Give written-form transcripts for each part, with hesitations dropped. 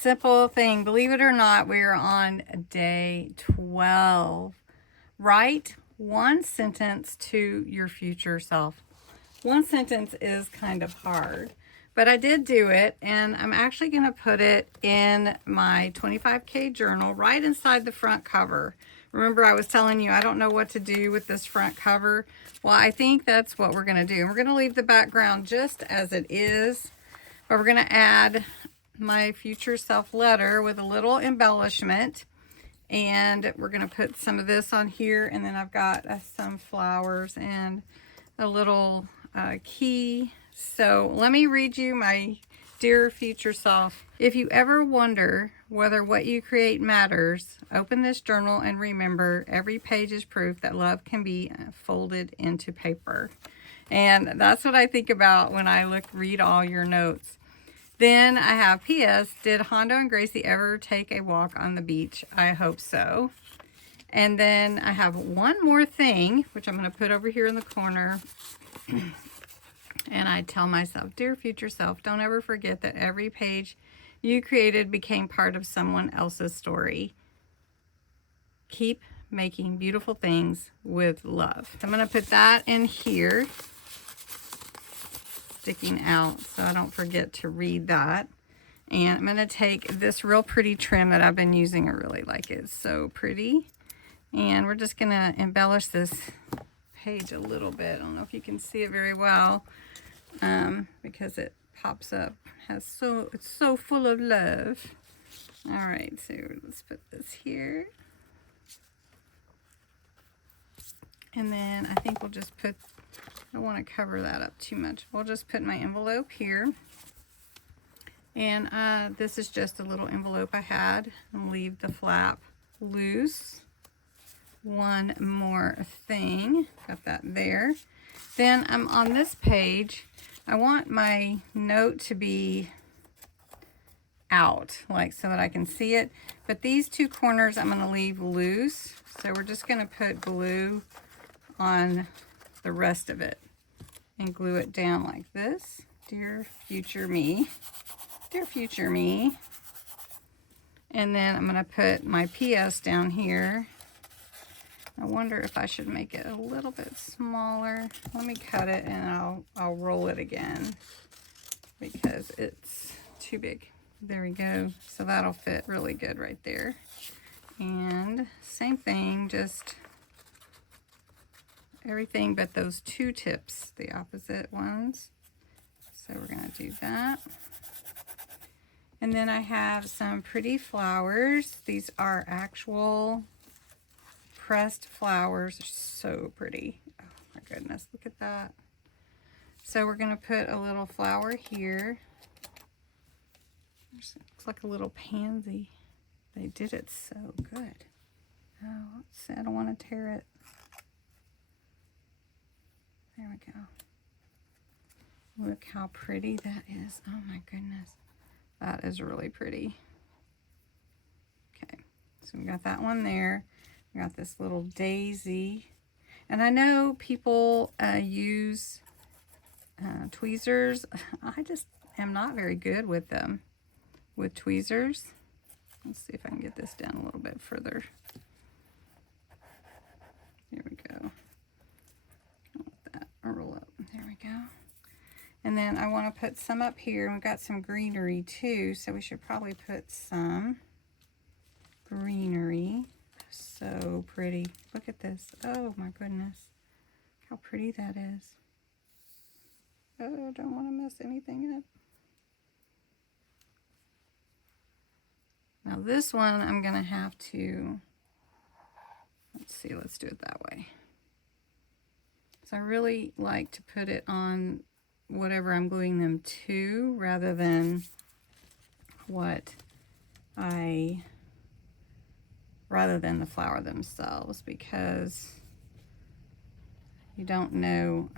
simple thing. Believe it or not, we're on day 12. Write one sentence to your future self. One sentence is kind of hard, but I did do it, and I'm actually going to put it in my 25K journal right inside the front cover. Remember, I was telling you I don't know what to do with this front cover. Well, I think that's what we're going to do. We're going to leave the background just as it is, but we're going to add my future self letter with a little embellishment, and we're going to put some of this on here, and then I've got some flowers and a little key. So let me read you my dear future self. If you ever wonder whether what you create matters, open this journal and remember every page is proof that love can be folded into paper. And that's what I think about when I read all your notes. Then I have P.S. Did Hondo and Gracie ever take a walk on the beach? I hope so. And then I have one more thing, which I'm going to put over here in the corner. And I tell myself, dear future self, don't ever forget that every page you created became part of someone else's story. Keep making beautiful things with love. So I'm going to put that in here, sticking out, so I don't forget to read that. And I'm going to take this real pretty trim that I've been using. I really like it. It's so pretty. And we're just going to embellish this page a little bit. I don't know if you can see it very well, because it pops up. It's so full of love. All right, so let's put this here. And then I think we'll just put, I don't want to cover that up too much. We'll just put my envelope here. And this is just a little envelope I had, and leave the flap loose. One more thing, got that there. Then I'm on this page. I want my note to be out, like so that I can see it. But these two corners I'm going to leave loose. So we're just going to put glue on the rest of it and glue it down like this. Dear future me. Dear future me. And then I'm going to put my PS down here. I wonder if I should make it a little bit smaller. Let me cut it and I'll roll it again because it's too big. There we go. So that'll fit really good right there. And same thing, just everything but those two tips, the opposite ones. So we're going to do that. And then I have some pretty flowers. These are actual pressed flowers. They're so pretty. Oh my goodness, look at that. So we're going to put a little flower here. Looks like a little pansy. They did it so good. Oh, let's see. I don't want to tear it. There we go. Look how pretty that is. Oh my goodness. That is really pretty. Okay, so we got that one there. We got this little daisy. And I know people use tweezers. I just am not very good with them, with tweezers. Let's see if I can get this down a little bit further. There we go. Let that roll up. There we go. And then I want to put some up here. And we've got some greenery too, so we should probably put some greenery. So pretty. Look at this. Oh my goodness. How pretty that is. Oh, I don't want to mess anything up. Now this one I'm going to have to, let's see, let's do it that way. So I really like to put it on whatever I'm gluing them to rather than the flower themselves, because you don't know,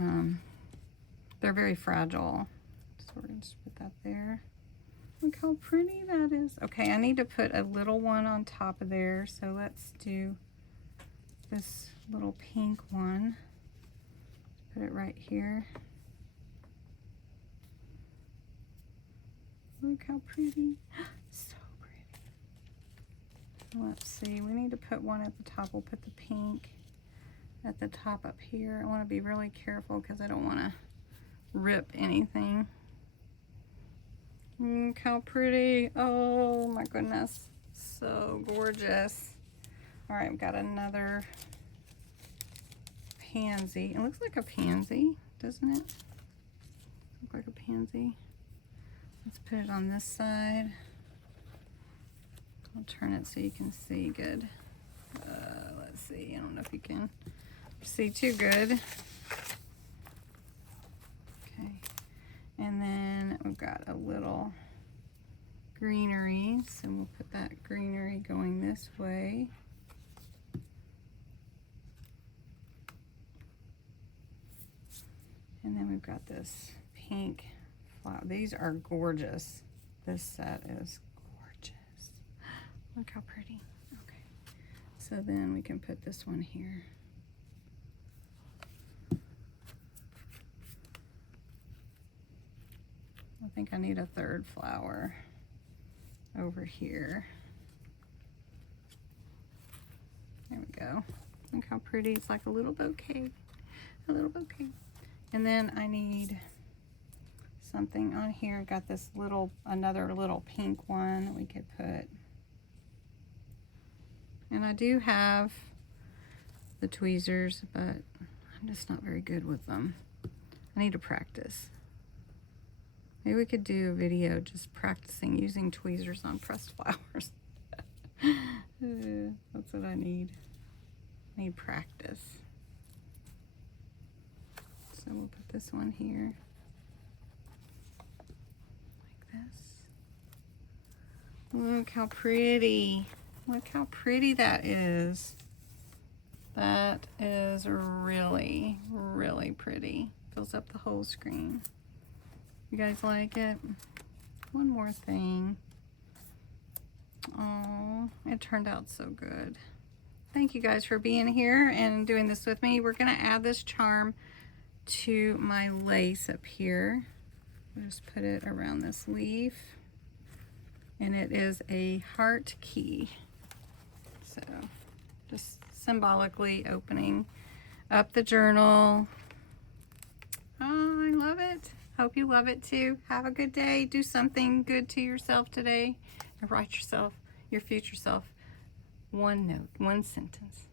they're very fragile. So we're going to just put that there. Look how pretty that is. Okay, I need to put a little one on top of there, so let's do this little pink one. Put it right here. Look how pretty. So Let's see, we need to put one at the top. We'll put the pink at the top up here. I want to be really careful because I don't want to rip anything. Look how pretty. Oh my goodness. So gorgeous. All right, I've got another pansy. It looks like a pansy, doesn't it? Look like a pansy. Let's put it on this side. I'll turn it so you can see good. Let's see, I don't know if you can see too good. Okay, and then we've got a little greenery, so we'll put that greenery going this way. And then we've got this pink flower. These are gorgeous. This set is gorgeous. Look how pretty. Okay. So then we can put this one here. I think I need a third flower over here. There we go. Look how pretty. It's like a little bouquet. A little bouquet. And then I need something on here. Got this little, another little pink one that we could put. And I do have the tweezers, but I'm just not very good with them. I need to practice. Maybe we could do a video just practicing using tweezers on pressed flowers. That's what I need. I need practice. So we'll put this one here, like this. Look how pretty. Look how pretty that is. That is really, really pretty. Fills up the whole screen. You guys like it? One more thing. Oh, it turned out so good. Thank you guys for being here and doing this with me. We're gonna add this charm to my lace up here. I'll just put it around this leaf. And it is a heart key. So just symbolically opening up the journal. Oh, I love it. Hope you love it too. Have a good day. Do something good to yourself today. And write yourself, your future self, one note, one sentence.